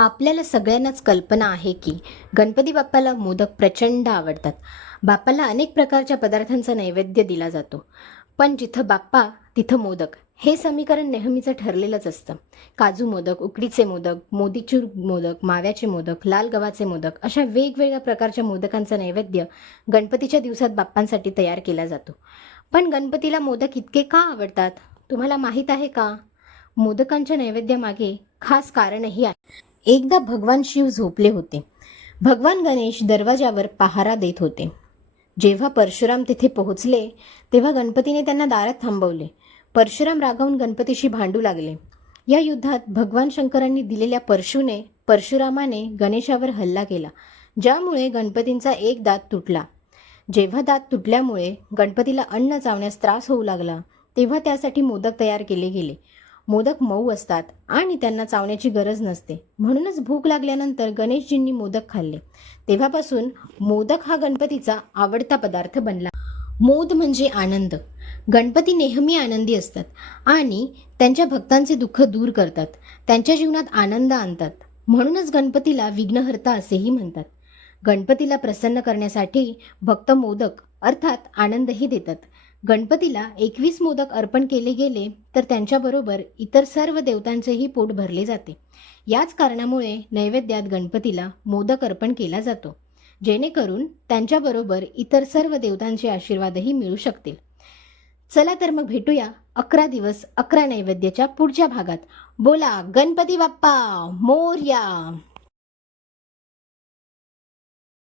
आपल्याला सगळ्यांनाच कल्पना आहे की गणपती बाप्पाला मोदक प्रचंड आवडतात. बाप्पाला अनेक प्रकारच्या पदार्थांचा नैवेद्य दिला जातो. पण जिथं बाप्पा तिथं मोदक हे समीकरण नेहमीचं ठरलेलंच असतं. काजू मोदक, उकडीचे मोदक, मोतीचूर मोदक, माव्याचे मोदक, लाल गव्हाचे मोदक अशा वेगवेगळ्या प्रकारच्या मोदकांचा नैवेद्य गणपतीच्या दिवसात बाप्पांसाठी तयार केला जातो. पण गणपतीला मोदक इतके का आवडतात? तुम्हाला माहीत आहे का? मोदकांच्या नैवेद्यामागे खास कारणही आहे. एकदा भगवान शिव झोपले होते. भगवान गणेश दरवाजावर पहारा देत होते. जेव्हा परशुराम तिथे पोहोचले तेव्हा गणपतीने त्यांना दारात थांबवले. परशुराम रागावून गणपतीशी भांडू लागले. या युद्धात भगवान शंकरांनी दिलेल्या परशुने परशुरामाने गणेशावर हल्ला केला, ज्यामुळे गणपतींचा एक दात तुटला. जेव्हा दात तुटल्यामुळे गणपतीला अन्न चावण्यास त्रास होऊ लागला तेव्हा त्यासाठी मोदक तयार केले गेले. मोदक मऊ असतात आणि त्यांना चावण्याची गरज नसते, म्हणूनच भूक लागल्यानंतर गणेशजींनी मोदक खाल्ले. तेव्हापासून मोदक हा गणपतीचा आवडता पदार्थ बनला. मोद म्हणजे आनंद. गणपती नेहमी आनंदी असतात आणि त्यांच्या भक्तांचे दुःख दूर करतात, त्यांच्या जीवनात आनंद आणतात. म्हणूनच गणपतीला विघ्नहर्ता असेही म्हणतात. गणपतीला प्रसन्न करण्यासाठी भक्त मोदक अर्थात आनंदही देतात. गणपतीला 21 मोदक अर्पण केले गेले तर त्यांच्याबरोबर इतर सर्व देवतांचेही पोट भरले जाते. याच कारणामुळे नैवेद्यात गणपतीला मोदक अर्पण केला जातो, जेणेकरून त्यांच्याबरोबर इतर सर्व देवतांचे आशीर्वादही मिळू शकतील. चला तर मग भेटूया 11 दिवस 11 नैवेद्याच्या पुढच्या भागात. बोला गणपती बाप्पा मोरया.